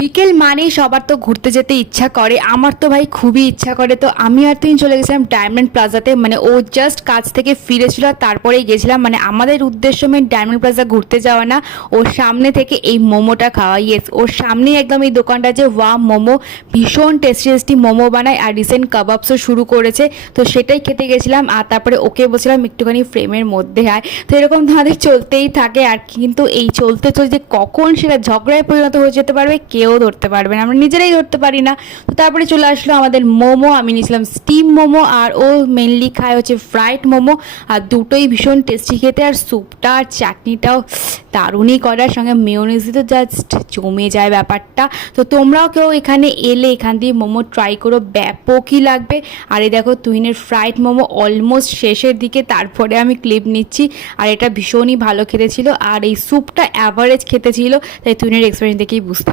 বিকেল মানেই সবার তো ঘুরতে যেতে ইচ্ছা করে, আমার তো ভাই খুবই ইচ্ছা করে। তো আমি আর তুই চলে গেছিলাম ডায়মন্ড প্লাজাতে। মানে ও জাস্ট কাজ থেকে ফিরেছিল, তারপরেই গেছিলাম। মানে আমাদের উদ্দেশ্য মেন ডায়মন্ড প্লাজা ঘুরতে যাওয়া না, ওর সামনে থেকে এই মোমোটা খাওয়া। ইয়েস, ওর সামনেই একদম এই দোকানটা, যে ওয়া মোমো, ভীষণ টেস্টি টেস্টি মোমো বানায়, আর রিসেন্ট কাবাবসও শুরু করেছে। তো সেটাই খেতে গেছিলাম। আর তারপরে ওকে বলছিলাম একটুখানি ফ্রেমের মধ্যে আয়। তো এরকম তো আমাদের চলতেই থাকে। আর কিন্তু এই চলতে চলতে কখন সেটা ঝগড়ায় পরিণত হয়ে যেতে পারবে কেউ ধরতে পারবে না, আমরা নিজেরাই ধরতে পারি না। তো তারপরে চলে আসলো আমাদের মোমো। আমি নিয়েছিলাম স্টিম মোমো, আর ও মেনলি খায় হচ্ছে ফ্রাইড মোমো। আর দুটোই ভীষণ টেস্টি খেতে, আর স্যুপটা আর চাটনিটাও দারুণই করার সঙ্গে মেয়োনিজ তো জাস্ট জমে যায় ব্যাপারটা। তো তোমরাও কেউ এখানে এলে এখান দিয়ে মোমো ট্রাই করো, ব্যাপকই লাগবে। আর এই দেখো তুহিনের ফ্রাইড মোমো অলমোস্ট শেষের দিকে, তারপরে আমি ক্লিপ নিচ্ছি। আর এটা ভীষণই ভালো খেতে ছিল, আর এই স্যুপটা অ্যাভারেজ খেতে ছিল, তাই তুহিনের এক্সপিরিয়েন্স দেখেই বুঝতে